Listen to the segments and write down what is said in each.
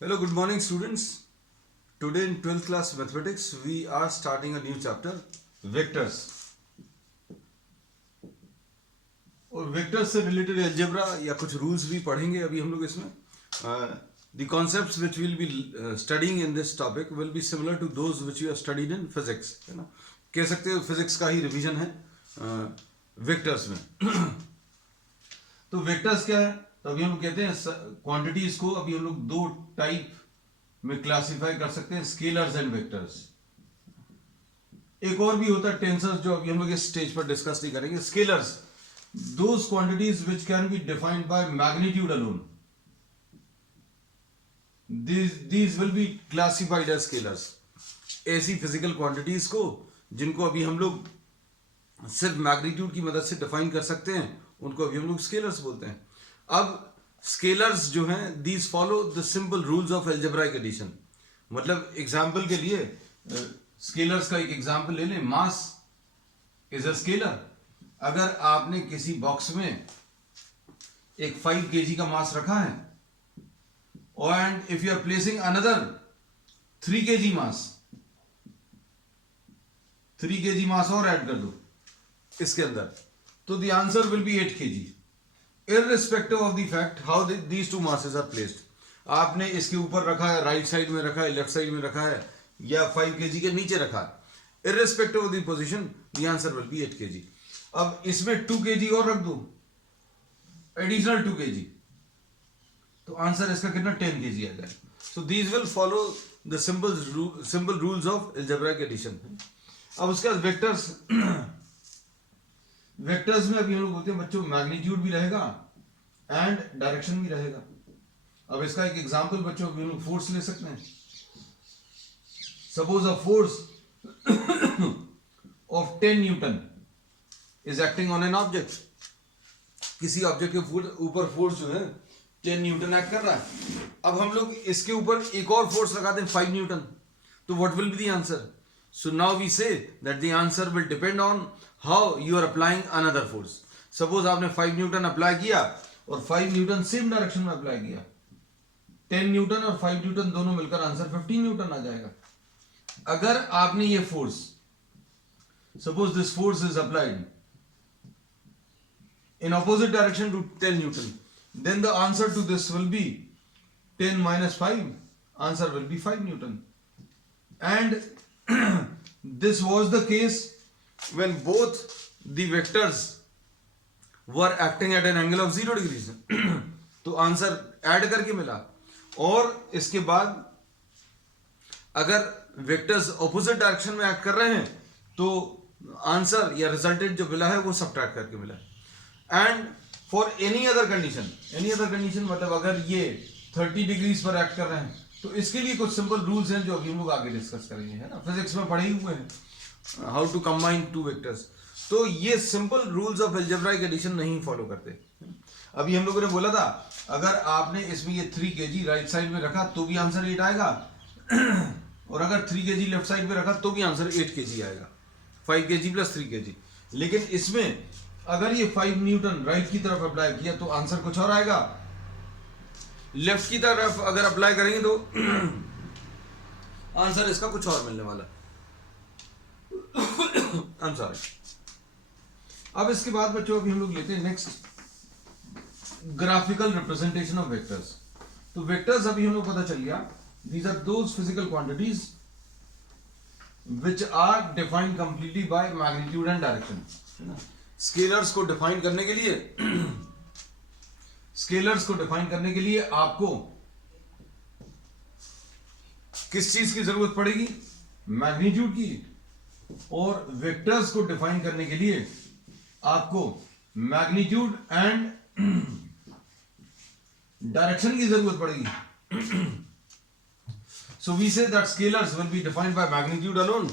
Hello, good morning, students. Today in 12th class mathematics, we are starting a new chapter, vectors. और vectors से related algebra या कुछ rules भी पढ़ेंगे अभी हम लोग इसमें. The concepts which we'll be studying in this topic will be similar to those which you have studied in physics, है ना. कह सकते हो फिजिक्स का ही रिवीजन है वेक्टर्स में. तो वेक्टर्स क्या है? तो अभी हम लोग कहते हैं क्वांटिटीज को अभी हम लोग दो टाइप में क्लासिफाई कर सकते हैं, स्केलर्स एंड वेक्टर्स. एक और भी होता है टेंसर्स, जो अभी हम लोग इस स्टेज पर डिस्कस नहीं करेंगे. Scalars, those quantities which can be defined by magnitude alone, these will be classified as scalars. ऐसी फिजिकल क्वांटिटीज को जिनको अभी हम लोग सिर्फ मैग्नीट्यूड की मदद से डिफाइन कर सकते हैं, उनको अभी हम लोग स्केलर्स बोलते हैं. अब स्केलर्स जो हैं, these follow the simple rules of algebraic addition. मतलब एग्जांपल के लिए स्केलर्स का एक एग्जांपल ले लें. Mass is a scalar. अगर आपने किसी बॉक्स में एक 5 kg का मास रखा है, and if you are placing another 3 kg mass, 3 kg mass और ऐड कर दो इसके अंदर, तो the answer will be 8 kg, irrespective of the fact how these two masses are placed. आपने इसके ऊपर रखा है, राइट साइड में रखा है, लेफ्ट साइड में रखा है, या 5 kg के नीचे रखा है, irrespective of the position, the answer will be 8 kg. अब इसमें 2 kg और रख दो, एडिशनल 2 kg, तो आंसर इसका कितना 10 kg आ जाए. So these will follow the simple rules of algebraic addition. अब उसके बाद वेक्टर्स. वेक्टर्स में अभी हम लोग बोलते हैं बच्चों, मैग्नीट्यूड भी रहेगा एंड डायरेक्शन भी रहेगा. अब इसका एक एग्जांपल बच्चों, अभी हम लोग फोर्स ले सकते हैं. Suppose a force of 10 Newton is acting on an object. किसी ऑब्जेक्ट के ऊपर फोर्स जो है 10 न्यूटन एक्ट कर रहा है. अब हम लोग इसके ऊपर एक और फोर्स लगा दें 5 न्यूटन, तो what will be the answer? So now we say that the answer will depend on how you are applying another force. Suppose आपने 5 न्यूटन अप्लाई किया और 5 न्यूटन सेम डायरेक्शन में अप्लाई किया, 10 न्यूटन और 5 Newton दोनों मिलकर answer 15 Newton आ जाएगा. अगर आपने ये force, suppose this force is applied in opposite direction to 10 Newton, then the answer to this will be 10 minus 5, answer will be 5 Newton. And this was the case when both the vectors were acting at an angle of 0 degrees. तो answer add करके मिला. और इसके बाद अगर vectors opposite direction में act कर रहे हैं, तो आंसर या रिजल्टेंट जो मिला है वो सब्ट्रैक्ट करके मिला. And for any other condition, मतलब अगर ये 30 डिग्रीज पर एक्ट कर रहे हैं, तो इसके लिए कुछ सिंपल रूल्स हैं जो अभी हम लोग आगे डिस्कस करेंगे, है ना. फिजिक्स में पढ़े ही हुए हैं, how to combine two vectors. तो ये simple rules of algebraic addition नहीं फॉलो करते. अभी हम लोगों ने बोला था, अगर आपने इसमें ये 3 kg राइट साइड में रखा तो भी आंसर 8 आएगा, और अगर 3 kg लेफ्ट साइड में रखा तो भी आंसर 8 kg आएगा. 5 kg प्लस 3 kg. लेकिन इसमें अगर ये 5 न्यूटन राइट की तरफ अप्लाई किया तो आंसर कुछ और आएगा. लेफ्ट की तरफ अगर अप्लाई करेंगे तो आंसर इसका कुछ और मिलने वाला. I am sorry. अब इसके बाद बच्चों अभी हम लोग लेते हैं next, graphical representation of vectors. तो वेक्टर्स अभी हम लोग पता चल गया, these are those physical quantities which are defined completely by magnitude and direction, है ना. स्केलर्स को डिफाइन करने के लिए आपको किस चीज की जरूरत पड़ेगी? मैग्नीट्यूड की. और वेक्टर्स को डिफाइन करने के लिए आपको मैग्नीट्यूड एंड डायरेक्शन की जरूरत पड़ेगी. So we say that scalars will be defined by magnitude alone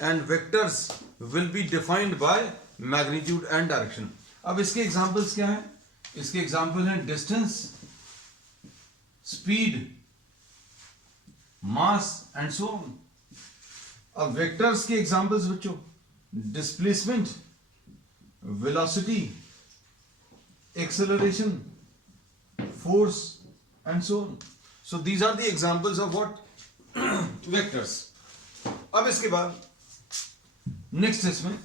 and vectors will be defined by magnitude and direction. अब इसके एग्जांपल्स क्या हैं? इसके एग्जांपल हैं distance, speed, mass and so on. अब वेक्टर्स के एग्जांपल्स बच्चों, displacement, velocity, acceleration, force and so on. So these are the examples of what vectors. अब इसके बाद नेक्स्ट इसमें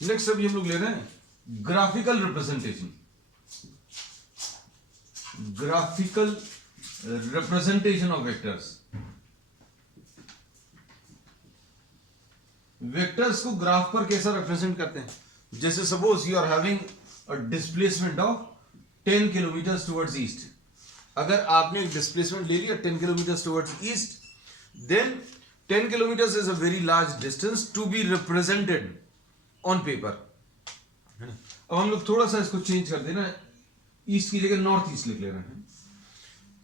नेक्स्ट अभी हम लोग ले रहे हैं graphical representation. Graphical representation of vectors. Vectors को ग्राफ पर कैसा रिप्रेजेंट करते हैं. जैसे suppose you are having a displacement of 10 kilometre towards east. अगर आपने एक डिस्प्लेसमेंट ले लिया 10 kilometre towards east, then 10 kilometre is a very large distance to be represented on paper. अब हम लोग थोड़ा सा इसको चेंज कर देना, ईस्ट की जगह नॉर्थ ईस्ट लिख ले रहे हैं.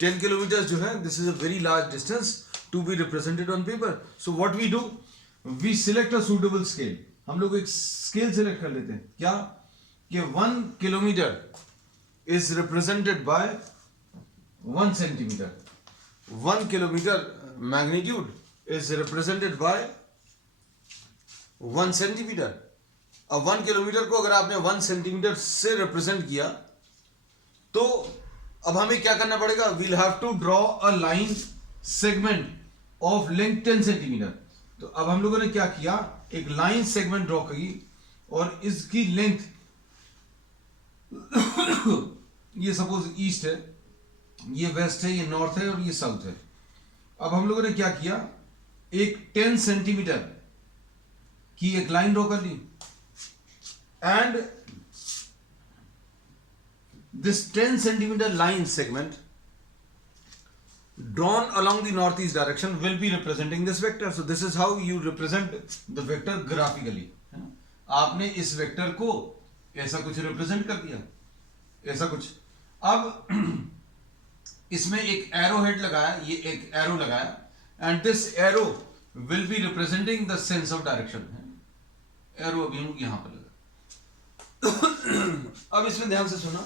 10 किलोमीटर जो है, this is a very large distance to be represented on paper. So what we do, we select a suitable scale. हम लोग एक स्केल सिलेक्ट कर लेते हैं. क्या कि 1 kilometre is represented by 1 centimetre. 1 kilometre magnitude is represented by 1 centimetre. अब 1 kilometre को अगर आपने 1 सेंटीमीटर से रिप्रेजेंट किया, तो अब हमें क्या करना पड़ेगा, we'll have to draw a line segment of length 10 centimetre. तो अब हम लोगों ने क्या किया, एक लाइन सेगमेंट ड्रॉ की और इसकी लेंथ ये सपोज ईस्ट है, ये वेस्ट है, ये नॉर्थ है और ये साउथ है. अब हम लोगों ने क्या किया, एक 10 सेंटीमीटर की एक लाइन ड्रॉ कर ली, and this 10 centimeter line segment drawn along the northeast direction will be representing this vector. So this is how you represent the vector graphically. आपने इस वेक्टर को ऐसा कुछ रिप्रेजेंट कर दिया, ऐसा कुछ. अब इसमें एक एरो हेड लगाया, ये एक एरो लगाया, and this arrow will be representing the sense of direction. Arrow अभी हम यहां पर लगा. अब इसमें ध्यान से सुना,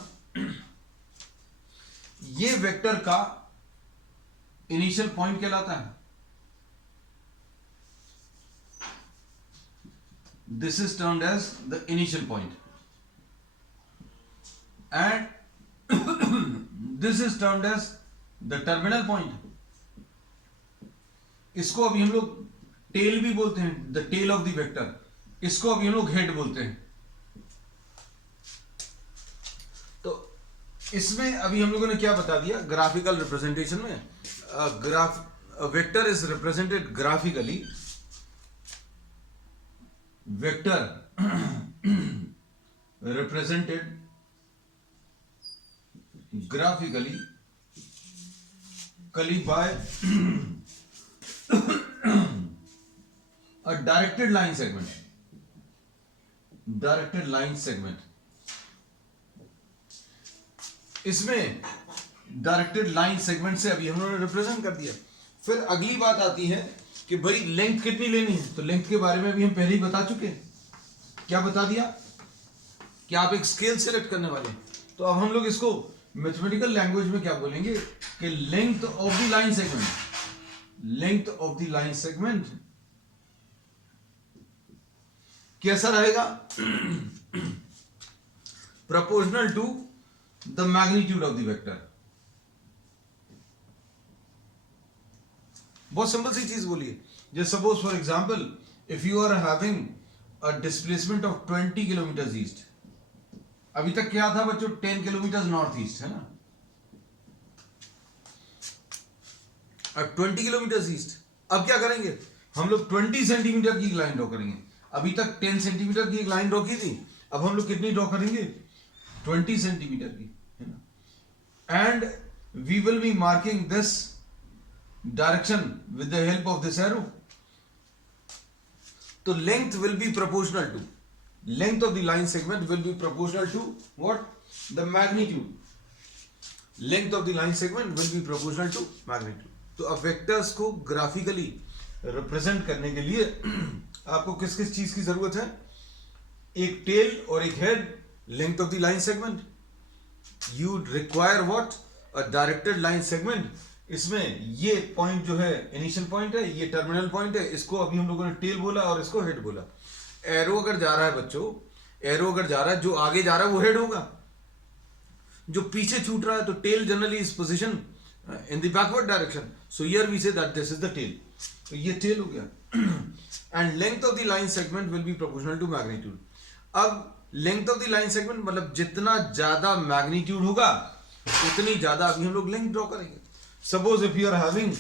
ये वेक्टर का इनिशियल पॉइंट कहलाता है. This is termed as the initial point and this is termed as the terminal point. इसको अभी हम लोग टेल भी बोलते हैं, the tail of the vector. इसको अभी हम लोग हेड बोलते हैं. इसमें अभी हम लोगों ने क्या बता दिया, ग्राफिकल रिप्रेजेंटेशन में vector is represented graphically. Vector represented graphically by a directed line segment. Directed line segment. इसमें डायरेक्टेड लाइन सेगमेंट से अभी हम लोगों ने रिप्रेजेंट कर दिया. फिर अगली बात आती है कि भाई लेंथ कितनी लेनी है. तो लेंथ के बारे में भी हम पहले ही बता चुके हैं. क्या बता दिया कि आप एक स्केल सिलेक्ट करने वाले हैं. तो अब हम लोग इसको मैथमेटिकल लैंग्वेज में क्या बोलेंगे कि length of the line segment. Length of the line segment कैसा रहेगा, proportional to the magnitude of the vector. बहुत सिंपल सी चीज बोलिए. जैसे suppose for example if you are having a displacement of 20 kilometre east. अभी तक क्या था बच्चों, 10 किलोमीटर नॉर्थ ईस्ट है ना. अब 20 किलोमीटर ईस्ट. अब क्या करेंगे हम लोग, 20 सेंटीमीटर की एक लाइन ड्रॉ करेंगे. अभी तक 10 सेंटीमीटर की एक लाइन ड्रॉ की थी, अब हम लोग कितनी ड्रॉ करेंगे, 20 सेंटीमीटर की, है ना. And we will be marking this direction with the help of this arrow. तो length will be proportional to, length of the line segment will be proportional to what, the magnitude. Length of the line segment will be proportional to magnitude. तो अब vectors को graphically represent करने के लिए आपको किस किस चीज की जरूरत है, एक टेल और एक head. Length of the line segment, you require what, directed line segment, इसमें ये पॉइंट जो है इनिशियल पॉइंट है, ये टर्मिनल पॉइंट है, इसको अभी हम लोगों ने टेल बोला और इसको हेड बोला। एरो अगर जा रहा है बच्चों, एरो अगर जा रहा है, जो आगे जा रहा है वो हेड होगा, जो पीछे छूट रहा है तो tail generally is position in the backward direction, so here we say that this is the tail. तो ये टेल हो गया। And length of the line segment will be proportional to magnitude. अब length of the line segment मतलब जितना ज्यादा magnitude होगा उतनी ज्यादा अभी हम लोग लेंथ ड्रॉ करेंगे। Suppose if you are having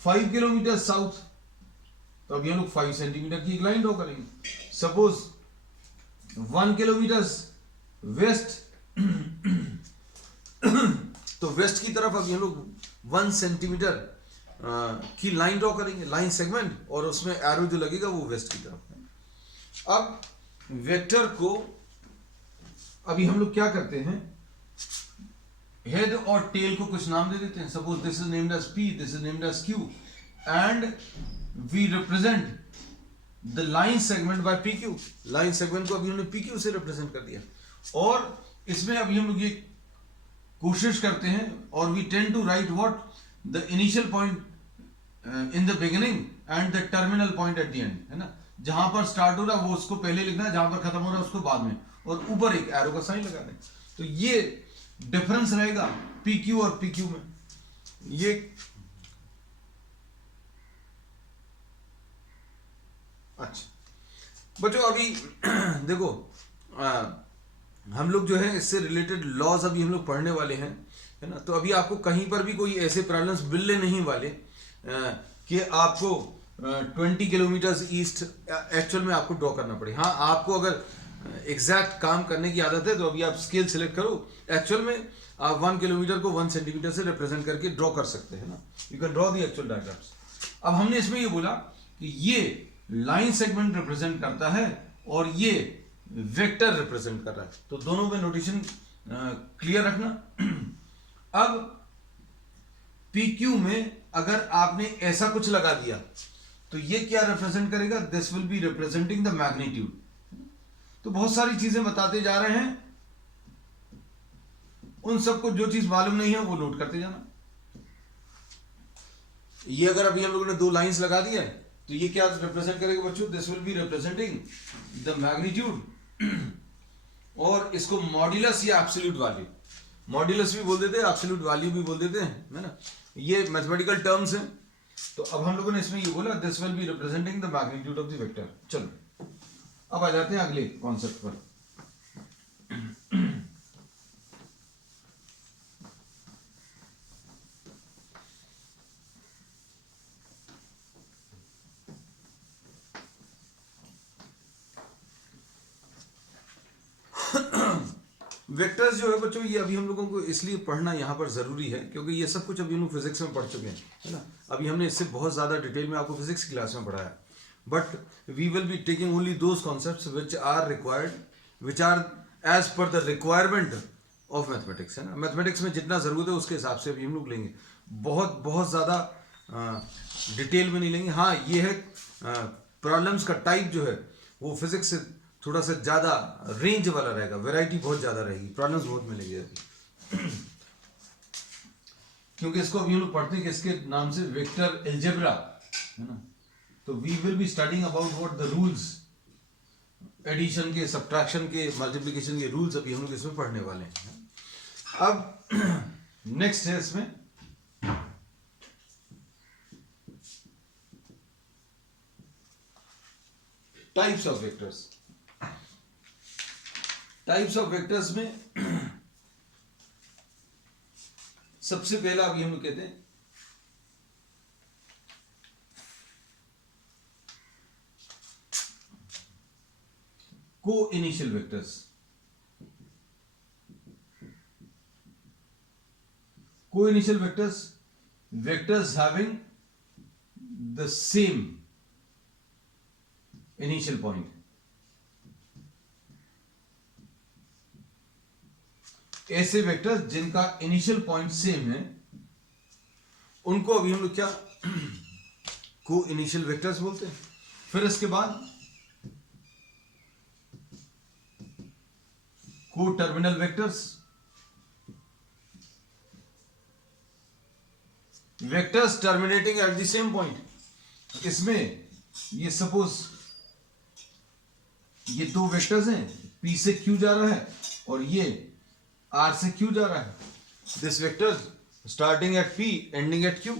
5 kilometre south, तो अभी हम लोग 5 सेंटीमीटर की एक लाइन ड्रॉ करेंगे। सपोज 1 किलोमीटर वेस्ट, तो वेस्ट की तरफ अभी हम लोग 1 सेंटीमीटर की लाइन ड्रॉ करेंगे, लाइन सेगमेंट, और उसमें एरो जो लगेगा वो वेस्ट की तरफ है। अब वेक्टर को अभी हम लोग क्या करते हैं, हेड और टेल को कुछ नाम दे देते हैं। Suppose this is named as P, this is named as Q, and we represent the line segment by PQ। Line segment को अभी हमने PQ से रिप्रेजेंट कर दिया, और इसमें अभी हम लोग ये कोशिश करते हैं, और we tend to write what the initial point in the beginning and the terminal point at the end, है ना। जहां पर स्टार्ट हो रहा है वो उसको पहले लिखना है, जहां पर खत्म हो रहा है उसको बाद में, और ऊपर एक एरो का साइन लगा दें। तो ये डिफरेंस रहेगा PQ और PQ में। ये अच्छा बच्चों, अभी देखो हम लोग जो है इससे रिलेटेड लॉज अभी हम लोग पढ़ने वाले हैं, है ना। तो अभी आपको कहीं पर भी कोई ऐसे प्रॉब्लम्स मिलने नहीं वाले कि आपको 20 किलोमीटर ईस्ट एक्चुअल में आपको ड्रॉ करना पड़े। हाँ, आपको अगर एग्जैक्ट काम करने की आदत है तो अभी आप स्केल सिलेक्ट करो, एक्चुअल में आप 1 किलोमीटर को 1 सेंटीमीटर से रिप्रेजेंट करके ड्रॉ कर सकते हैं ना। You can draw the actual diagrams. अब हमने इसमें ये बोला कि ये लाइन सेगमेंट रिप्रेजेंट करता है और ये वेक्टर रिप्रेजेंट कर रहा है, तो दोनों में नोटेशन क्लियर रखना। अब PQ में अगर आपने ऐसा कुछ लगा दिया तो ये क्या रिप्रेजेंट करेगा, this will be representing the magnitude. तो बहुत सारी चीजें बताते जा रहे हैं, उन सबको जो चीज मालूम नहीं है वो नोट करते जाना। ये अगर अभी हम लोगों ने 2 लाइंस लगा दिया है तो ये क्या रिप्रेजेंट करेगा बच्चों, this will be representing the magnitude. और इसको मॉड्यूलस या एब्सोल्यूट वैल्यू, मॉड्यूलस भी बोल देते हैं, एब्सोल्यूट वैल्यू भी बोल देते हैं, है ना। ये मैथमेटिकल टर्म्स हैं। तो अब हम लोगों ने इसमें ये बोला this will be representing the magnitude of the vector. चलो अब आ जाते हैं अगले कॉन्सेप्ट पर। वेक्टर्स जो है बच्चों, ये अभी हम लोगों को इसलिए पढ़ना यहाँ पर जरूरी है क्योंकि ये सब कुछ अभी हम लोग फिजिक्स में पढ़ चुके हैं, है ना। अभी हमने इससे बहुत ज्यादा डिटेल में आपको फिजिक्स की क्लास में पढ़ाया, but we will be taking only those concepts which are required, which are as per the requirement of mathematics, है ना। मैथमेटिक्स में जितना जरूरत है उसके हिसाब से अभी हम लोग लेंगे, बहुत ज्यादा डिटेल में नहीं लेंगे। हाँ, ये है प्रॉब्लम्स का टाइप जो है वो फिजिक्स से थोड़ा सा ज्यादा रेंज वाला रहेगा, वैरायटी बहुत ज्यादा रहेगी, प्रॉब्लम्स बहुत मिलेंगे अभी। क्योंकि इसको अभी हम लोग पढ़ते हैं कि इसके नाम से वेक्टर अलजेब्रा, है ना। तो we will be studying about what the rules, addition के, सब्ट्रैक्शन के, मल्टीप्लिकेशन के रूल्स अभी हम लोग इसमें पढ़ने वाले हैं। अब नेक्स्ट है इसमें types of vectors. Types of vectors में सबसे पहला अभी हम लोग कहते हैं को इनिशियल वेक्टर्स। को initial vectors, vectors having the same initial point. ऐसे वेक्टर्स जिनका इनिशियल पॉइंट सेम है उनको अभी हम लोग क्या को इनिशियल वेक्टर्स बोलते हैं। फिर इसके बाद को terminal vectors, vectors terminating at the same point. इसमें ये सपोज ये दो वेक्टर्स हैं, P से Q जा रहा है और ये R से Q जा रहा है। This vector starting at P ending at Q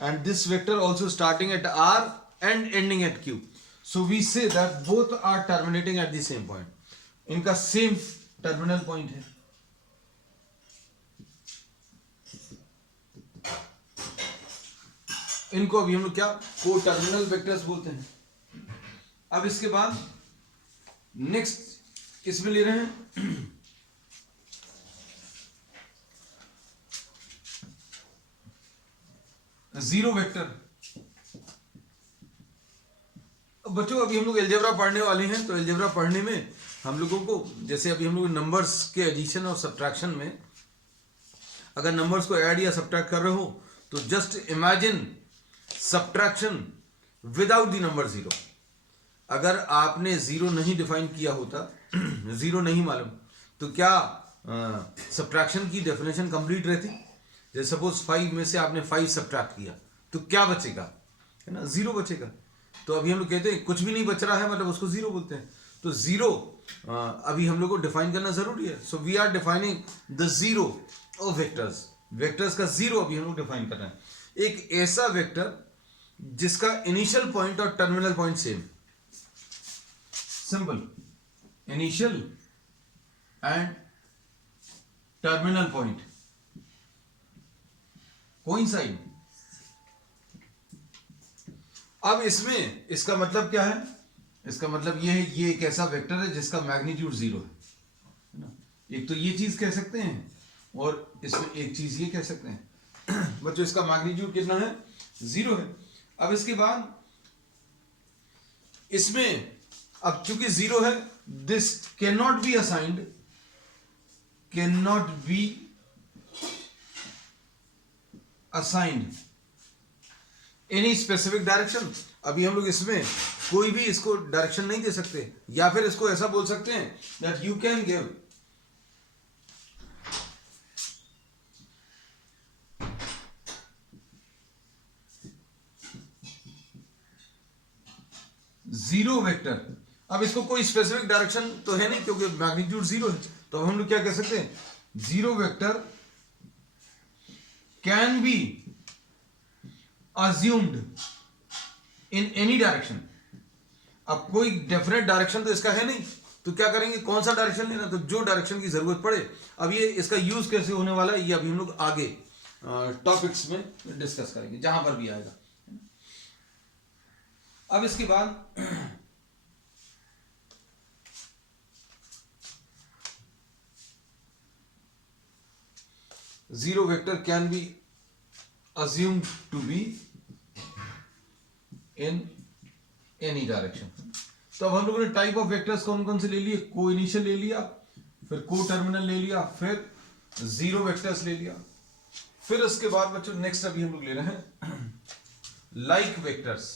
and this vector also starting at R and ending at Q। So we say that both are terminating at the same point. इनका same terminal point है। इनको अभी हम लोग क्या को terminal vectors बोलते हैं। अब इसके बाद नेक्स्ट इसमें ले रहे हैं जीरो वेक्टर। बच्चों अभी हम लोग अलजेब्रा पढ़ने वाले हैं, तो अलजेब्रा पढ़ने में हम लोगों को जैसे अभी हम लोग नंबर्स के एडिशन और सब्ट्रैक्शन में अगर नंबर्स को ऐड या सब्ट्रैक्ट कर रहे हो तो just imagine subtraction without the number zero. अगर आपने जीरो नहीं डिफाइन किया होता जीरो नहीं मालूम तो क्या सब्ट्रैक्शन की डेफिनेशन कंप्लीट रहती? जैसे सपोज 5 में से आपने 5 सब्ट्रैक्ट किया तो क्या बचेगा, है ना, जीरो बचेगा। तो अभी हम लोग कहते हैं कुछ भी नहीं बच रहा है मतलब उसको जीरो बोलते हैं। तो जीरो अभी हम लोग को डिफाइन करना जरूरी है। So we are defining the zero of vectors. Vectors का जीरो अभी हम लोग डिफाइन कर रहे हैं। एक ऐसा वेक्टर जिसका इनिशियल पॉइंट और terminal point same. Simple, initial and terminal point coincide. अब इसमें इसका मतलब क्या है? इसका मतलब ये है ये एक ऐसा वेक्टर है जिसका मैग्नीट्यूड जीरो है ना। एक तो ये चीज कह सकते हैं और इसमें एक चीज ये कह सकते हैं बच्चों इसका मैग्नीट्यूड कितना है? जीरो है। अब इसके बाद इसमें अब चूंकि जीरो है this can not be assigned, can not be assigned any specific direction. अभी हम लोग इसमें कोई भी इसको डायरेक्शन नहीं दे सकते, या फिर इसको ऐसा बोल सकते हैं that you can give zero vector. अब इसको कोई स्पेसिफिक डायरेक्शन तो है नहीं क्योंकि मैग्नीट्यूड जीरो है। तो अब हम लोग क्या कह सकते हैं? Zero vector can be assumed in any direction। अब कोई डेफिनेट डायरेक्शन तो इसका है नहीं, तो क्या करेंगे, कौन सा डायरेक्शन लेना? तो जो डायरेक्शन की जरूरत पड़े। अब ये इसका यूज कैसे होने वाला है ये अभी हम लोग आगे टॉपिक्स में डिस्कस करेंगे जहां पर भी आएगा। अब इसके बाद zero vector can be assumed to be in any direction। तो अब हम लोगों ने टाइप ऑफ वेक्टर्स कौन कौन से ले लिए? को इनिशियल ले लिया, फिर को टर्मिनल ले लिया, फिर जीरो वेक्टर्स ले लिया। फिर उसके बाद बच्चों नेक्स्ट अभी हम लोग ले रहे हैं लाइक वेक्टर्स।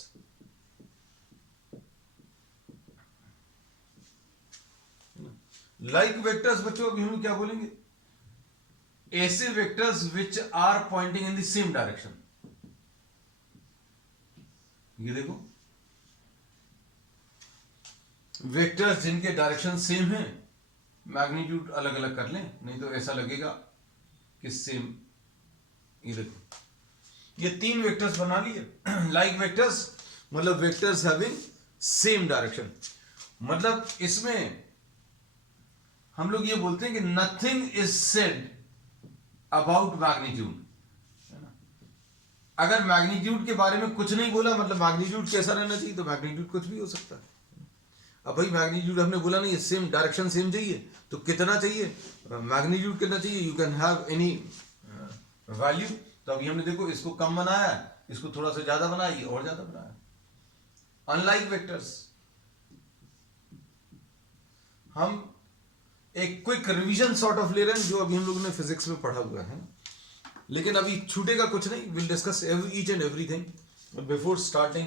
लाइक वेक्टर्स बच्चों अभी हम लोग क्या बोलेंगे? ऐसे vectors which are pointing in the same direction. ये देखो वेक्टर्स जिनके डायरेक्शन सेम है, मैग्नीट्यूड अलग अलग कर लें नहीं तो ऐसा लगेगा कि सेम। ये देखो ये 3 वेक्टर्स बना लिए लाइक वेक्टर्स, मतलब वेक्टर्स हैविंग सेम डायरेक्शन। मतलब इसमें हम लोग ये बोलते हैं कि nothing is said about magnitude. अगर मैग्नीट्यूड के बारे में कुछ नहीं बोला मतलब मैग्नीट्यूड कैसा रहना चाहिए? तो मैग्नीट्यूड कुछ भी हो सकता है। अब भाई मैग्नीट्यूड हमने बोला नहीं, सेम डायरेक्शन सेम चाहिए तो कितना चाहिए? मैग्नीट्यूड कितना चाहिए? You can have any value. तो अभी हमने देखो इसको कम बनाया, इसको थोड़ा सा ज्यादा बनाया और ज्यादा बनाया। अनलाइक वेक्टर्स हम एक क्विक रिवीजन सॉर्ट ऑफ ले रहे हैं जो अभी हम लोगों ने फिजिक्स में पढ़ा हुआ है, लेकिन अभी छूटेगा कुछ नहीं। Will discuss each and everything before starting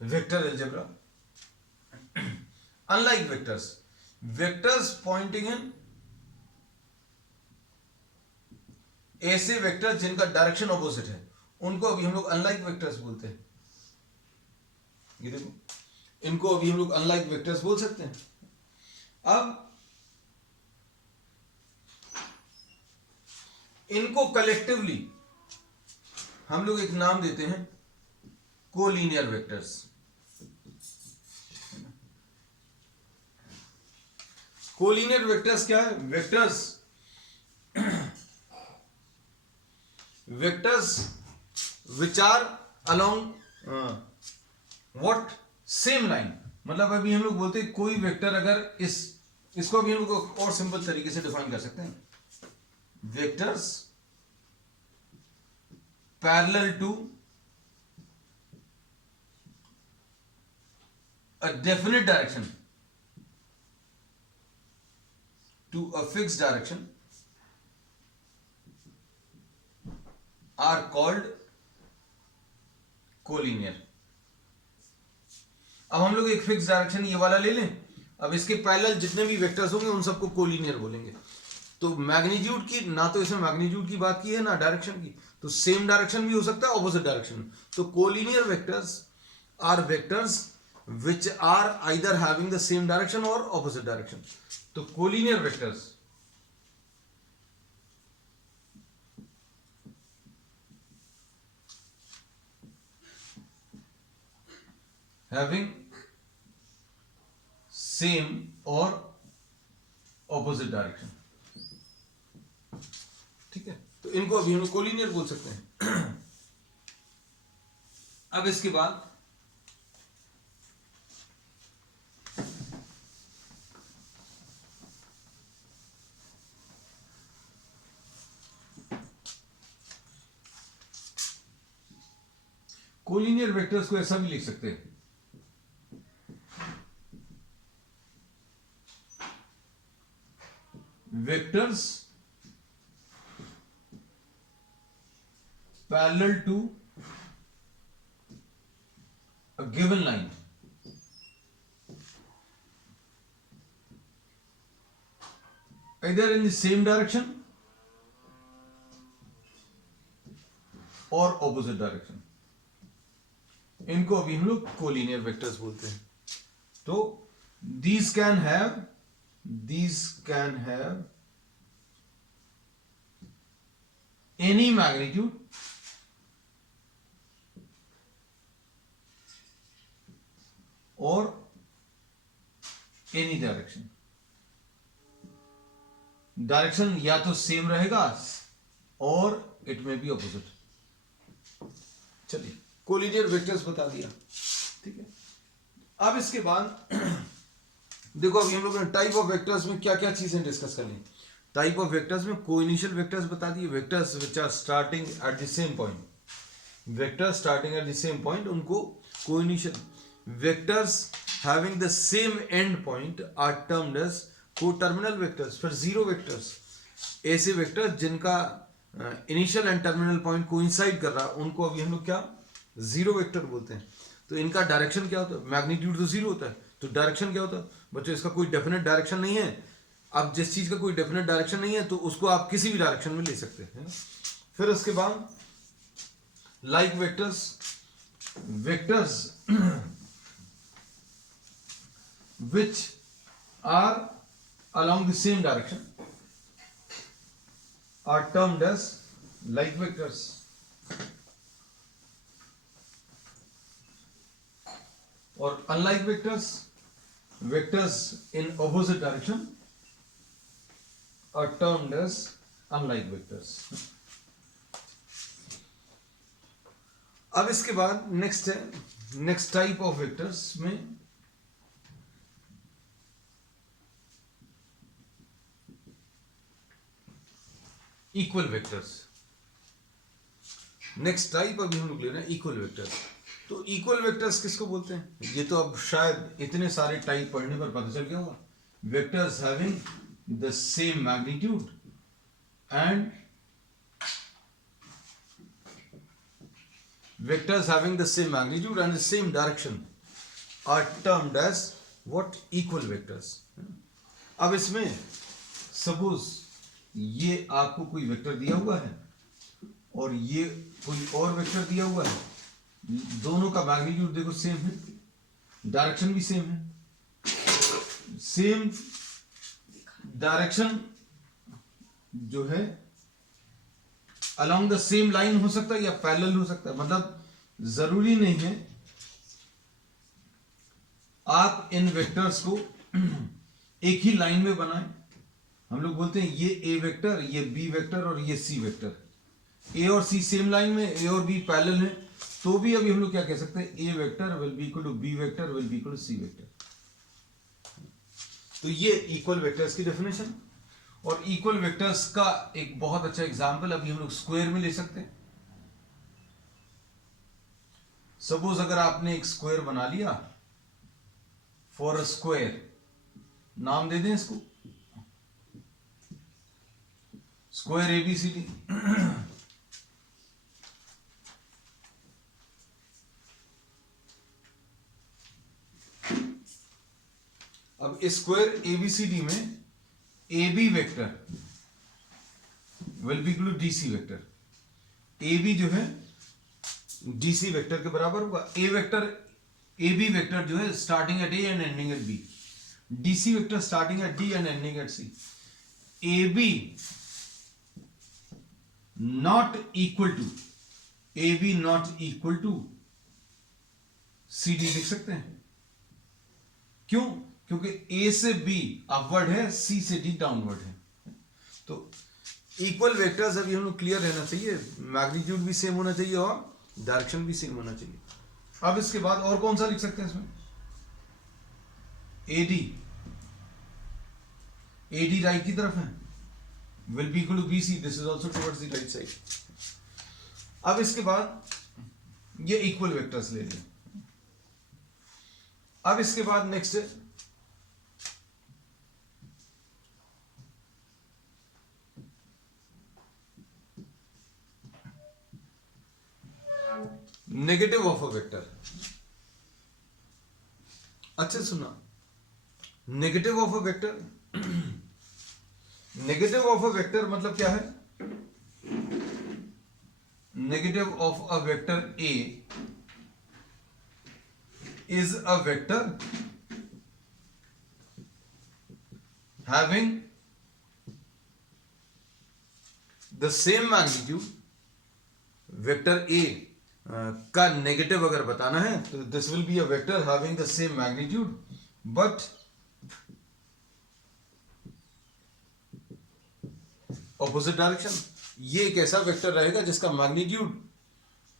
vector algebra. Unlike vectors, vectors pointing in ऐसे वेक्टर जिनका डायरेक्शन ऑपोजिट है उनको अभी हम लोग अनलाइक वेक्टर्स बोलते हैं। ये देखो, इनको अभी हम लोग अनलाइक वेक्टर्स बोल सकते हैं। अब इनको कलेक्टिवली हम लोग एक नाम देते हैं कोलिनियर वेक्टर्स। कोलिनियर वेक्टर्स क्या है? Vectors which are along what same line. मतलब अभी हम लोग बोलते हैं कोई वेक्टर अगर इसको भी हम लोग और सिंपल तरीके से डिफाइन कर सकते हैं, vectors parallel to a definite direction to a fixed direction are called collinear। अब हम लोग एक फिक्स डायरेक्शन ये वाला ले लें, अब इसके पैरेलल जितने भी वेक्टर्स होंगे उन सबको कोलिनियर बोलेंगे। तो मैग्नीट्यूड की ना तो इसमें मैग्नीट्यूड की बात की है ना डायरेक्शन की, तो सेम डायरेक्शन भी हो सकता है ऑपोजिट डायरेक्शन। तो collinear vectors are vectors which are either having the same direction or opposite direction। तो collinear vectors having same or opposite direction, ठीक है, तो इनको अभी हम कोलिनियर बोल सकते हैं। अब इसके बाद कोलिनियर वेक्टर्स को ऐसा भी लिख सकते हैं, vectors parallel to a given line either in the same direction or opposite direction। इनको अभी हम लोग कोलिनियर वेक्टर्स बोलते हैं। तो these can have any magnitude or any direction। Direction या तो सेम रहेगा और इट में बी ऑपोजिट। चलिए कोलिनियर वेक्टर्स बता दिया, ठीक है। अब इसके बाद देखो अभी हम लोग ने टाइप ऑफ वेक्टर्स में क्या क्या चीजें डिस्कस कर ली। टाइप ऑफ वेक्टर्स में कोइनिशियल वेक्टर्स बता दिए, vectors which are starting at the same point, vectors starting at the same point उनको coinitial. Vectors having the same end point are termed as coterminal vectors. फिर zero vectors, ऐसे vectors जिनका initial and terminal point coincide कर रहा है उनको अभी हम लोग क्या जीरो वेक्टर बोलते हैं। तो इनका डायरेक्शन क्या होता है? मैग्नीट्यूड तो जीरो होता है, तो डायरेक्शन क्या होता है बच्चों? इसका कोई डेफिनेट डायरेक्शन नहीं है। अब जिस चीज का कोई डेफिनेट डायरेक्शन नहीं है तो उसको आप किसी भी डायरेक्शन में ले सकते हैं। फिर उसके बाद like vectors which are along the same direction are termed as like vectors। और unlike vectors in opposite direction are termed as unlike vectors। अब इसके बाद नेक्स्ट टाइप ऑफ वेक्टर्स में इक्वल वेक्टर्स। नेक्स्ट टाइप अभी हम लोग ले रहे हैं इक्वल वेक्टर्स। तो इक्वल वेक्टर्स किसको बोलते हैं? ये तो अब शायद इतने सारे टाइप पढ़ने पर पता चल गया होगा। Vectors having the same magnitude and the same direction are termed as what? Equal vectors. अब इसमें सपोज ये आपको कोई वेक्टर दिया हुआ है और ये कोई और वेक्टर दिया हुआ है, दोनों का मैग्नीट्यूड देखो सेम है, डायरेक्शन भी सेम है, सेम डायरेक्शन जो है अलोंग द सेम लाइन हो सकता है या पैरेलल हो सकता है। मतलब जरूरी नहीं है आप इन वेक्टर्स को एक ही लाइन में बनाएं। हम लोग बोलते हैं ये ए वेक्टर, ये बी वेक्टर और ये सी वेक्टर, ए और सी सेम लाइन में, ए और बी पैरेलल है, तो भी अभी हम लोग क्या कह सकते हैं, A vector will be equal to B vector will be equal to C vector. तो ये इक्वल वेक्टर्स की डेफिनेशन। और इक्वल वेक्टर्स का एक बहुत अच्छा एग्जांपल अभी हम लोग स्क्वायर में ले सकते हैं। सपोज अगर आपने एक स्क्वायर बना लिया, फॉर अ स्क्वायर, नाम दे दें इसको स्क्वायर एबीसीडी। अब स्क्वायर एबीसीडी में A B vector will be equal to D C vector. A B जो है डीसी वेक्टर के बराबर होगा। A vector, A B vector जो है starting at A and ending at B, D C vector starting at D and ending at C. A B not equal to, A B not equal to C D लिख सकते हैं। क्यों? क्योंकि ए से be upward है, सी से डी डाउनवर्ड है। तो इक्वल वेक्टर्स अभी हम लोग क्लियर रहना चाहिए, मैग्नीट्यूड भी सेम होना चाहिए और डायरेक्शन भी सेम होना चाहिए। अब इसके बाद और कौन सा लिख सकते हैं इसमें, एडी, एडी राइट की तरफ है, will be equal to B C, this is also towards the right side. अब इसके बाद ये इक्वल वेक्टर्स ले लें। अब इसके बाद नेक्स्ट है नेगेटिव ऑफ अ वेक्टर। अच्छे सुना, negative of a vector, negative of a vector मतलब क्या है, negative of a vector A is a vector having the same magnitude। Vector A का नेगेटिव अगर बताना है तो this will be a vector having the same magnitude but opposite direction. ये एक ऐसा वेक्टर रहेगा जिसका मैग्नीट्यूड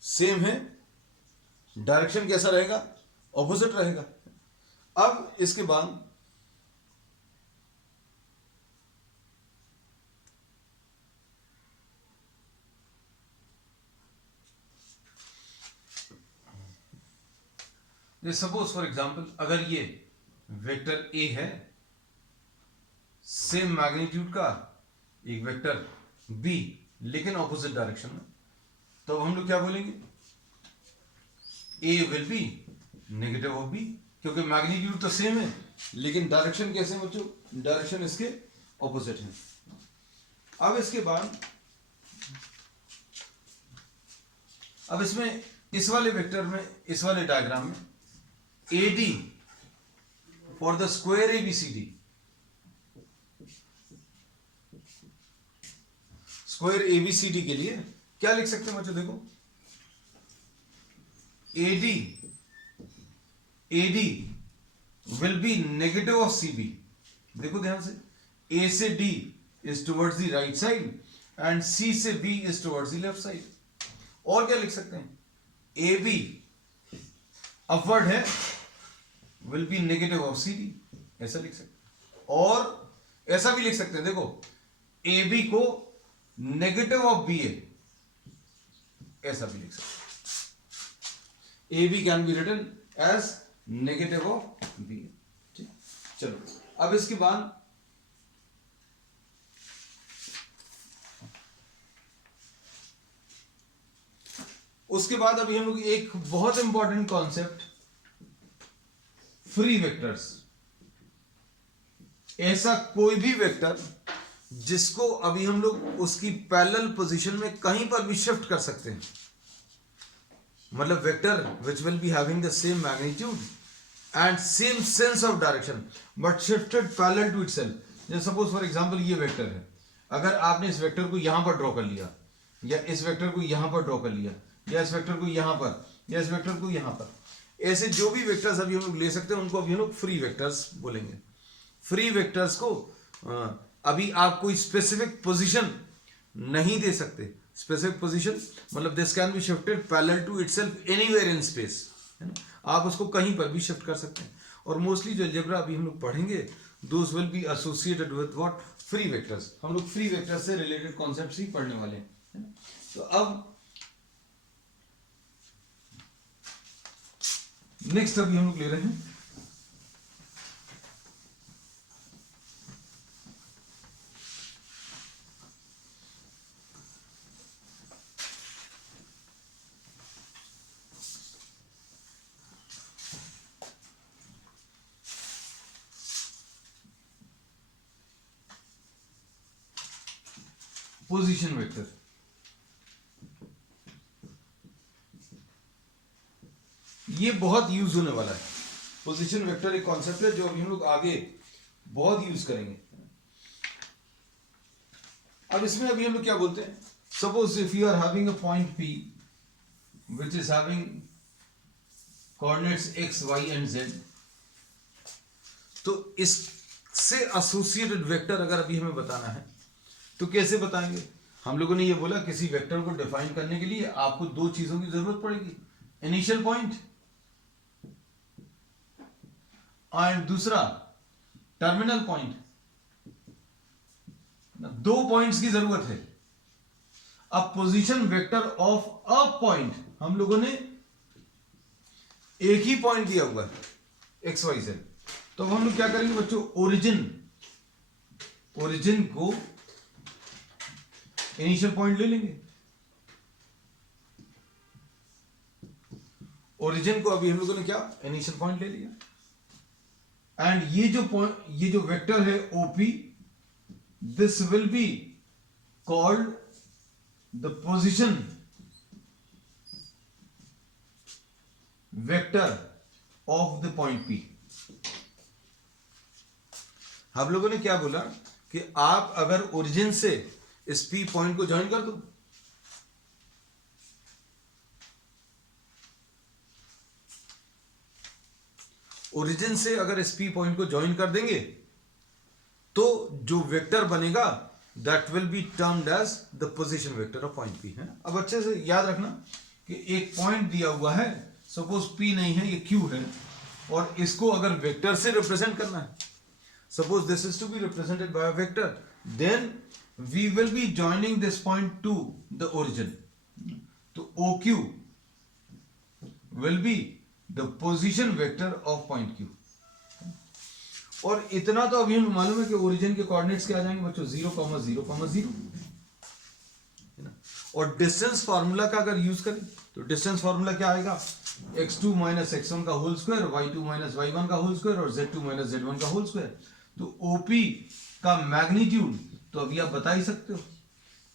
सेम है, डायरेक्शन कैसा रहेगा, ऑपोजिट रहेगा। अब इसके बाद सपोज फॉर एग्जांपल अगर ये वेक्टर ए है सेम मैग्नीट्यूड का एक वेक्टर बी लेकिन ऑपोजिट डायरेक्शन में, तो हम लोग क्या बोलेंगे, A will be negative of B, क्योंकि मैग्नीट्यूड तो सेम है लेकिन डायरेक्शन कैसे बच्चों, डायरेक्शन इसके ऑपोजिट है। अब इसके बाद अब इसमें इस वाले वेक्टर में, इस वाले डायग्राम में AD for the square ABCD, square ABCD के लिए क्या लिख सकते हैं बच्चों, देखो AD will be negative of CB। देखो ध्यान से, A से D is towards the right side and C से B is towards the left side. और क्या लिख सकते हैं, AB अपवर्ड है, will be negative of CD, ऐसा लिख सकते हैं। और ऐसा भी लिख सकते हैं, देखो AB को नेगेटिव ऑफ BA, ऐसा भी लिख सकते हैं। AB can be written as negative of BA। ठीक, चलो अब इसके बाद उसके बाद अभी हम लोग एक बहुत इंपॉर्टेंट कॉन्सेप्ट, फ्री वेक्टर्स। ऐसा कोई भी वेक्टर जिसको अभी हम लोग उसकी पैरेलल पोजीशन में कहीं पर भी शिफ्ट कर सकते हैं, मतलब vector which will be having the same magnitude and same sense of direction but shifted parallel to itself. जैसे सपोज फॉर एग्जांपल ये वेक्टर है, अगर आपने इस वेक्टर को यहां पर ड्रॉ कर लिया, या इस वेक्टर को यहां पर ड्रॉ कर लिया, या इस वेक्टर को यहां पर, या इस वेक्टर को यहां पर, ऐसे जो भी वेक्टर्स अभी हम लोग ले सकते हैं उनको अभी हम लोग फ्री वेक्टर्स बोलेंगे। फ्री वेक्टर्स को अभी आप कोई स्पेसिफिक पोजीशन नहीं दे सकते। स्पेसिफिक पोजीशन मतलब this can be shifted parallel to itself anywhere in space, है ना, आप उसको कहीं पर भी शिफ्ट कर सकते हैं। और मोस्टली जो अलजेब्रा अभी हम लोग पढ़ेंगे those will be associated with what, free vectors. हम लोग फ्री वेक्टर्स से रिलेटेड कॉन्सेप्ट्स ही पढ़ने वाले हैं, है ना। तो अब नेक्स्ट अभी हम लोग ले रहे हैं पोजीशन वेक्टर। ये बहुत यूज होने वाला है। पोजीशन वेक्टर एक कॉन्सेप्ट है जो अभी हम लोग आगे बहुत यूज करेंगे। अब इसमें अभी हम लोग क्या बोलते हैं, suppose if you are having a point P which is having coordinates x, y and z, तो इससे एसोसिएटेड वेक्टर अगर अभी हमें बताना है तो कैसे बताएंगे। हम लोगों ने ये बोला किसी वेक्टर को डिफाइन करने के लिए आपको दो चीजों की जरूरत पड़ेगी, इनिशियल पॉइंट और दूसरा टर्मिनल पॉइंट। दो पॉइंट्स की जरूरत है। अब position vector of a point, हम लोगों ने एक ही पॉइंट दिया हुआ है एक्स वाई जेड, तो हम लोग क्या करेंगे बच्चों, ओरिजिन को इनिशियल पॉइंट ले लेंगे। ओरिजिन को अभी हम लोगों ने क्या इनिशियल पॉइंट ले लिया, एंड ये जो वेक्टर है OP, this will be called the position vector of the point P. हम लोगों ने क्या बोला कि आप अगर ओरिजिन से इस पी पॉइंट को ज्वाइन कर दो, ओरिजिन से अगर इस पी पॉइंट को ज्वाइन कर देंगे तो जो वेक्टर बनेगा that will be termed as the position vector of point P, है। अब अच्छे से याद रखना कि एक पॉइंट दिया हुआ है, सपोज पी नहीं है ये क्यू है, और इसको अगर वेक्टर से रिप्रेजेंट करना है, suppose this is to be represented by a vector, then we will be joining this point to the origin, तो O Q will be the position vector of point Q. और इतना तो अभी हमें मालूम है कि ओरिजिन के कोऑर्डिनेट्स क्या आ जाएंगे बच्चों, 0,0,0, और डिस्टेंस फार्मूला का अगर यूज करें तो डिस्टेंस फार्मूला क्या आएगा, x2 माइनस x1 का whole square, y2 minus y1 का होल स्क्वायर और z2 माइनस z1 का होल स्क्वायर। तो OP का मैग्नीट्यूड तो अभी आप बता ही सकते हो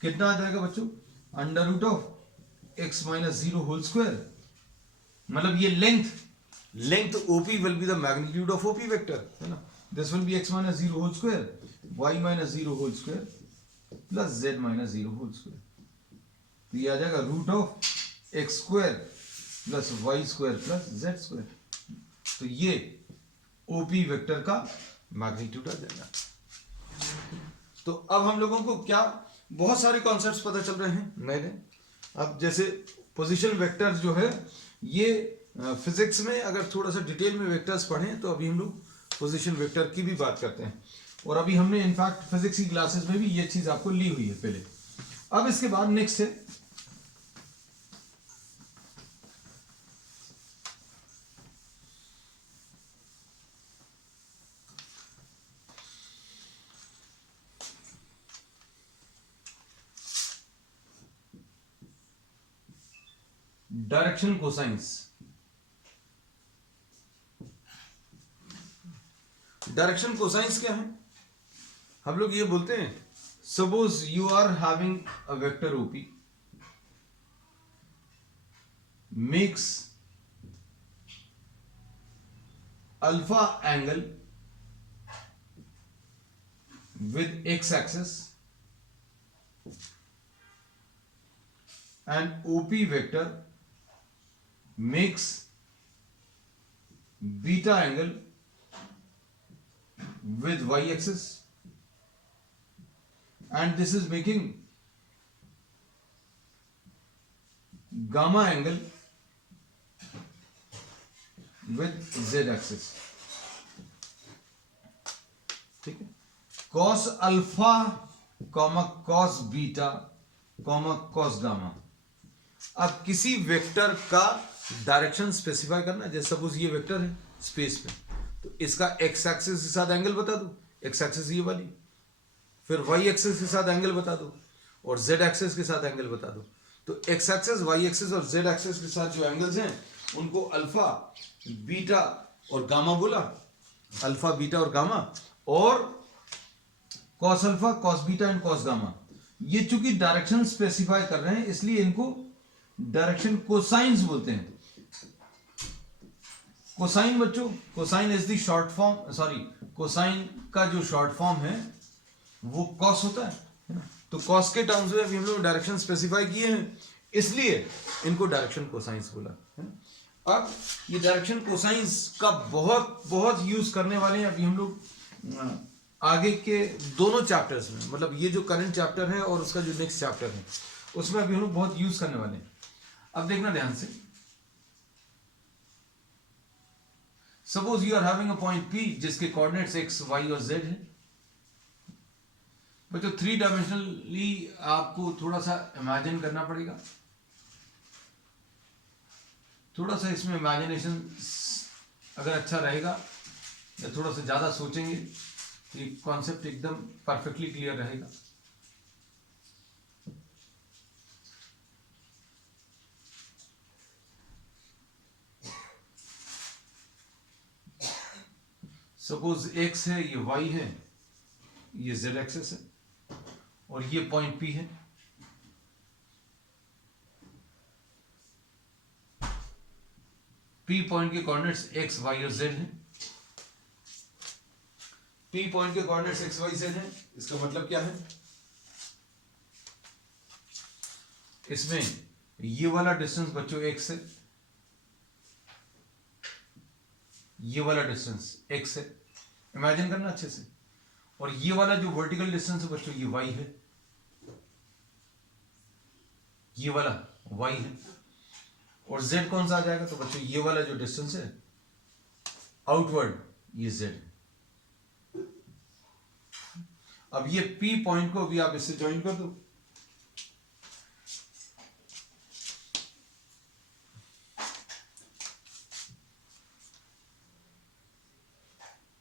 कितना आ जाएगा बच्चों, under root of x minus 0 whole square, मतलब ये length OP will be the magnitude of OP vector, है ना। This will be x minus 0 whole square, y minus 0 whole square plus z minus 0 whole square, तो ये आ जाएगा root of x square plus y square plus z square. तो ये OP vector का magnitude आ जाएगा। तो अब हम लोगों को क्या बहुत सारे कॉन्सेप्ट्स पता चल रहे हैं नए। अब जैसे पोजीशन वेक्टर जो है ये फिजिक्स में अगर थोड़ा सा डिटेल में वेक्टर्स पढ़ें तो अभी हम लोग पोजीशन वेक्टर की भी बात करते हैं, और अभी हमने इनफैक्ट फिजिक्स की क्लासेस में भी ये चीज आपको ली हुई है पहले। अब इसके बाद नेक्स्ट है डायरेक्शन कोसाइंस। डायरेक्शन कोसाइंस क्या है, हम लोग ये बोलते हैं suppose you are having a vector OP makes alpha angle with x axis and OP vector makes beta angle with y axis, and this is making gamma angle with z axis. ठीक है, cos alpha comma cos beta comma cos gamma. अब किसी vector का direction specify करना, जैसे suppose ये vector है space में, तो इसका एक्स एक्सिस के साथ एंगल बता दो, एक्स एक्सिस ये वाली, फिर वाई एक्सिस के साथ एंगल बता दो और जेड एक्सिस के साथ एंगल बता दो. तो एक्स एक्सिस, वाई एक्सिस और जेड एक्सिस के साथ जो एंगल्स हैं उनको अल्फा, बीटा और गामा बोला. अल्फा, बीटा और गामा, और cos alpha, cos beta and cos gamma. ये चूंकि डायरेक्शन स्पेसिफाई कर रहे हैं इसलिए इनको डायरेक्शन कोसाइंस बोलते हैं. कोसाइन बच्चों, cosine is the short form, sorry, cosine का जो शॉर्ट फॉर्म है वो कॉस होता है ना. तो कॉस के टर्म्स में अभी हम लोग डायरेक्शन स्पेसिफाई किए हैं इसलिए इनको डायरेक्शन कोसाइंस बोला है ना. अब ये डायरेक्शन कोसाइंस का बहुत बहुत यूज करने वाले हैं अभी हम लोग आगे के दोनों चैप्टर्स में. मतलब ये जो करंट चैप्टर है और उसका जो नेक्स्ट चैप्टर है उसमें अभी हम लोग बहुत यूज करने वाले हैं. अब देखना ध्यान से, suppose you are having a point P जिसके कोऑर्डिनेट्स x, y और z है. बच्चों थ्री डायमेंशनली आपको थोड़ा सा इमेजिन करना पड़ेगा. थोड़ा सा इसमें इमेजिनेशन अगर अच्छा रहेगा या थोड़ा सा ज्यादा सोचेंगे तो ये कॉन्सेप्ट एकदम परफेक्टली क्लियर रहेगा. सपोज x है, ये y है, ये z एक्सिस है और ये पॉइंट P है. P पॉइंट के कोऑर्डिनेट्स x, y और z हैं. P पॉइंट के कोऑर्डिनेट्स x, y, z हैं. इसका मतलब क्या है, इसमें ये वाला डिस्टेंस बच्चों x है, ये वाला डिस्टेंस x है, इमेजिन करना अच्छे से, और ये वाला जो वर्टिकल डिस्टेंस है बच्चों ये y है, ये वाला y है, और z कौन सा आ जाएगा, तो बच्चों ये वाला जो डिस्टेंस है आउटवर्ड ये z है. अब ये P पॉइंट को अभी आप इससे ज्वाइन कर दो.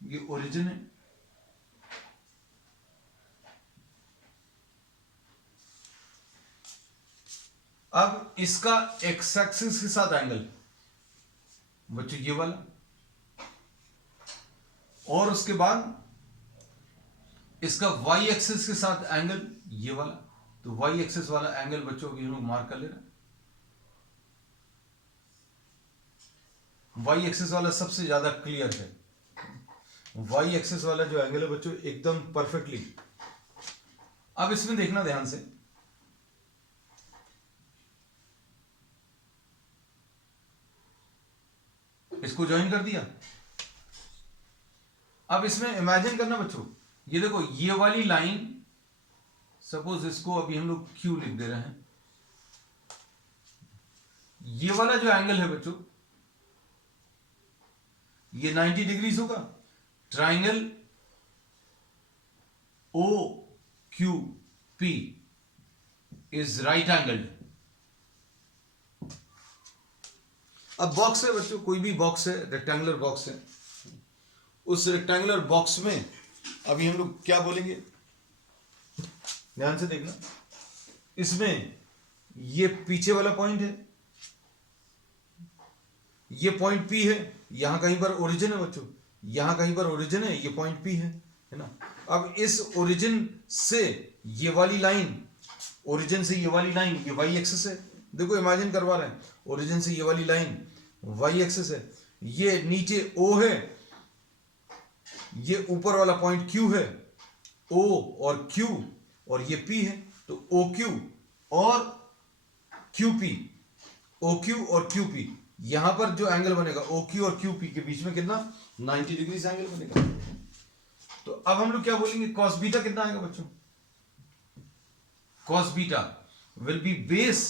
ये ओरिजिन है, अब इसका एक्स एक्सिस के साथ एंगल बच्चों ये वाला, और उसके बाद इसका वाई एक्सिस के साथ एंगल ये वाला. तो वाई एक्सिस वाला एंगल बच्चों अभी हम लोग मार्क कर ले रहे हैं. वाई एक्सिस वाला सबसे ज्यादा क्लियर है. वाई एक्सिस वाला जो एंगल है बच्चों एकदम परफेक्टली. अब इसमें देखना ध्यान से, इसको ज्वाइन कर दिया. अब इसमें इमेजिन करना बच्चों, ये देखो ये वाली लाइन, सपोज इसको अभी हम लोग Q लिख दे रहे हैं. ये वाला जो एंगल है बच्चों ये 90 डिग्रीज होगा. Triangle OQP is right angled. अब बॉक्स है बच्चों, कोई भी बॉक्स है, रेक्टेंगुलर बॉक्स है. उस रेक्टेंगुलर बॉक्स में अभी हम लोग क्या बोलेंगे, ध्यान से देखना. इसमें ये पीछे वाला पॉइंट है, ये पॉइंट P है, यहां कहीं पर ओरिजिन है बच्चों, यहां कहीं पर ओरिजिन है, ये पॉइंट P है ना. अब इस ओरिजिन से ये वाली लाइन, ओरिजिन से ये वाली लाइन, ये वाई एक्सिस है, देखो इमेजिन करवा रहे हैं, ओरिजिन से ये वाली लाइन वाई एक्सिस है, ये नीचे ओ है, ये ऊपर वाला पॉइंट क्यू है, ओ और क्यू, और ये पी है, तो ओ क्यू और क्यू पी, ओ क्यू और क्यू पी, यहां पर जो एंगल बनेगा ओ क्यू और क्यू पी के बीच में कितना 90 डिग्री एंगल बनेगा। तो अब हम लोग क्या बोलेंगे, कॉस बीटा कितना आएगा बच्चों, cos beta will be base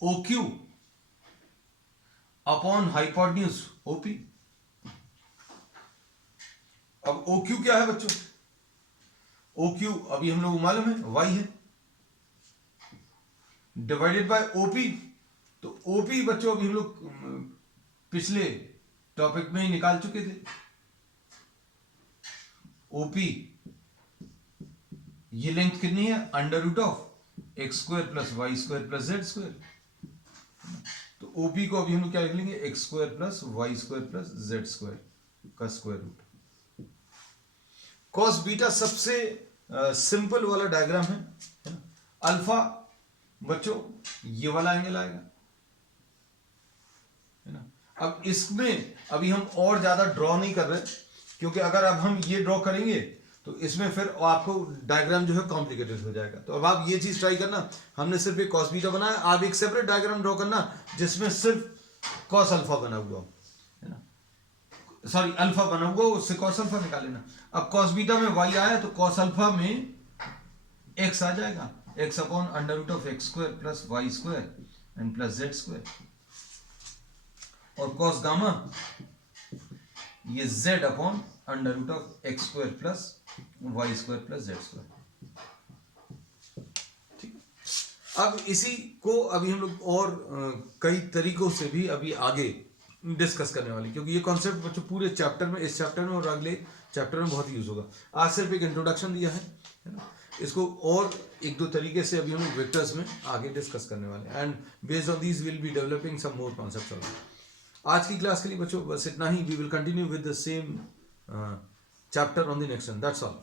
O Q upon hypotenuse OP. अब ओ क्यू क्या है बच्चों, ओ क्यू अभी हम लोग मालूम है वाई है, डिवाइडेड बाय ओपी, तो ओपी बच्चों अभी हम लोग पिछले टॉपिक में ही निकाल चुके थे, ओपी ये लेंथ कितनी है, under root of x square plus y square plus z square, तो ओपी को अभी हम लोग क्या लिख लेंगे, x square plus y square plus z square का स्क्वायर रूट। कॉस बीटा सबसे सिंपल वाला डायग्राम है। अल्फा बच्चों ये वाला एंगल आएगा, है ना। अब इसमें अभी हम और ज्यादा ड्रॉ नहीं कर रहे, क्योंकि अगर अब हम ये ड्रॉ करेंगे तो इसमें फिर आपको डायग्राम जो है कॉम्प्लिकेटेड हो जाएगा। तो अब आप ये चीज ट्राई करना, हमने सिर्फ एक कॉस बीटा बनाया, आप एक सेपरेट डायग्राम ड्रॉ करना जिसमें सिर्फ कॉस अल्फा बना हुआ हो, है ना, सॉरी अल्फा बना हुआ, उससे कॉस अल्फा निकाल लेना। अब कॉस बीटा में वाई आया तो कॉस अल्फा में एक्स आ जाएगा, x upon under root of x square plus y square and plus z square, और कॉस गामा ये z upon under root of x square plus y square plus z square. ठीक, अब इसी को अभी हम लोग और कई तरीकों से भी अभी आगे डिस्कस करने वाले, क्योंकि ये कॉन्सेप्ट बच्चों पूरे चैप्टर में, इस चैप्टर में और अगले चैप्टर में बहुत यूज होगा। आज सिर्फ एक इंट्रोडक्शन दिया है ना, इसको और एक दो तरीके से अभी हम लोग वेक्टर्स में आगे डिस्कस करने वाले हैं, and based on these will be developing some more concepts also. आज की क्लास के लिए बच्चों बस इतना ही। We will continue with the same chapter on the next one, that's all.